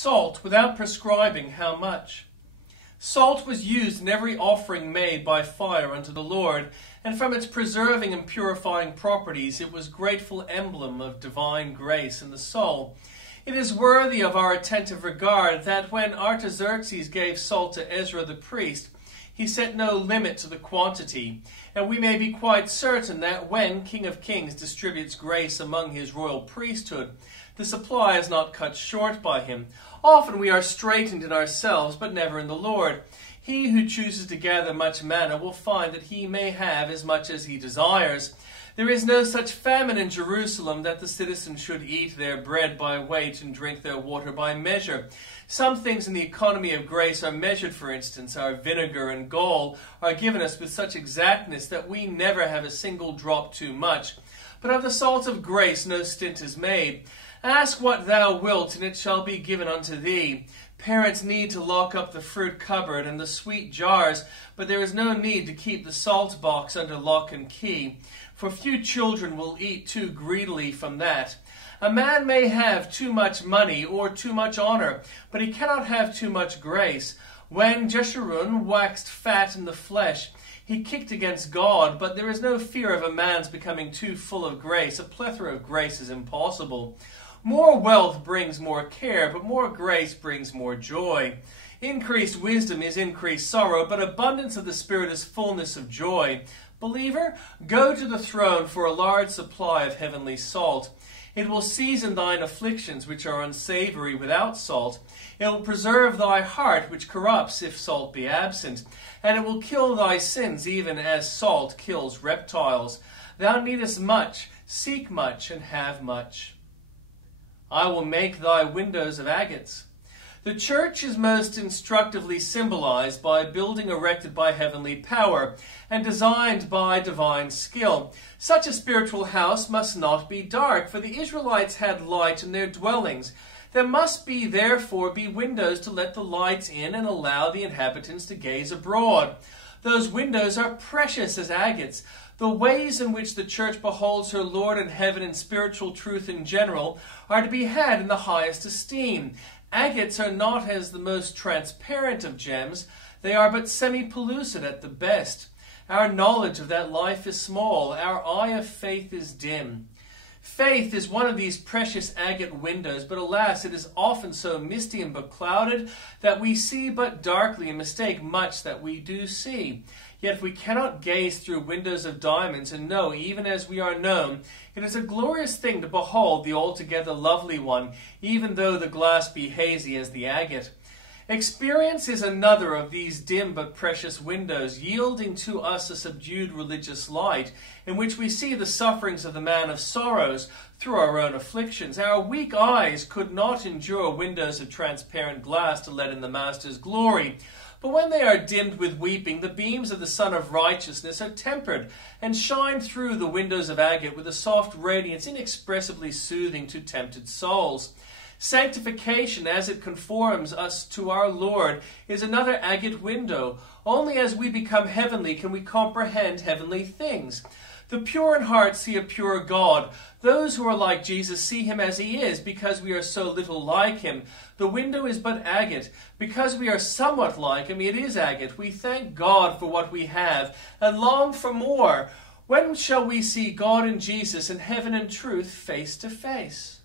Salt without prescribing how much. Salt was used in every offering made by fire unto the Lord, and from its preserving and purifying properties it was grateful emblem of divine grace in the soul. It is worthy of our attentive regard that when Artaxerxes gave salt to Ezra the priest, he set no limit to the quantity, and we may be quite certain that when King of Kings distributes grace among his royal priesthood, the supply is not cut short by him. Often we are straitened in ourselves, but never in the Lord. He who chooses to gather much manna will find that he may have as much as he desires. There is no such famine in Jerusalem that the citizens should eat their bread by weight and drink their water by measure. Some things in the economy of grace are measured, for instance. Our vinegar and gall are given us with such exactness that we never have a single drop too much. But of the salt of grace no stint is made. Ask what thou wilt, and it shall be given unto thee. Parents need to lock up the fruit cupboard and the sweet jars, but there is no need to keep the salt box under lock and key, for few children will eat too greedily from that. A man may have too much money or too much honor, but he cannot have too much grace. When Jeshurun waxed fat in the flesh, he kicked against God, but there is no fear of a man's becoming too full of grace. A plethora of grace is impossible. More wealth brings more care, but more grace brings more joy. Increased wisdom is increased sorrow, but abundance of the Spirit is fullness of joy. Believer, go to the throne for a large supply of heavenly salt. It will season thine afflictions which are unsavory without salt. It will preserve thy heart which corrupts if salt be absent. And it will kill thy sins even as salt kills reptiles. Thou needest much, seek much, and have much. I will make thy windows of agates. The church is most instructively symbolized by a building erected by heavenly power and designed by divine skill. Such a spiritual house must not be dark, for the Israelites had light in their dwellings. There must therefore be windows to let the lights in and allow the inhabitants to gaze abroad. Those windows are precious as agates. The ways in which the church beholds her Lord in heaven and spiritual truth in general are to be had in the highest esteem. Agates are not as the most transparent of gems. They are but semi-pellucid at the best. Our knowledge of that life is small. Our eye of faith is dim. Faith is one of these precious agate windows, but alas, it is often so misty and beclouded that we see but darkly and mistake much that we do see. Yet if we cannot gaze through windows of diamonds and know even as we are known, it is a glorious thing to behold the altogether lovely one, even though the glass be hazy as the agate. Experience is another of these dim but precious windows, yielding to us a subdued religious light, in which we see the sufferings of the man of sorrows through our own afflictions. Our weak eyes could not endure windows of transparent glass to let in the Master's glory. But when they are dimmed with weeping, the beams of the Sun of Righteousness are tempered and shine through the windows of agate with a soft radiance inexpressibly soothing to tempted souls. Sanctification, as it conforms us to our Lord, is another agate window. Only as we become heavenly can we comprehend heavenly things. The pure in heart see a pure God. Those who are like Jesus see him as he is, because we are so little like him. The window is but agate. Because we are somewhat like him, it is agate. We thank God for what we have, and long for more. When shall we see God and Jesus in heaven and truth face to face?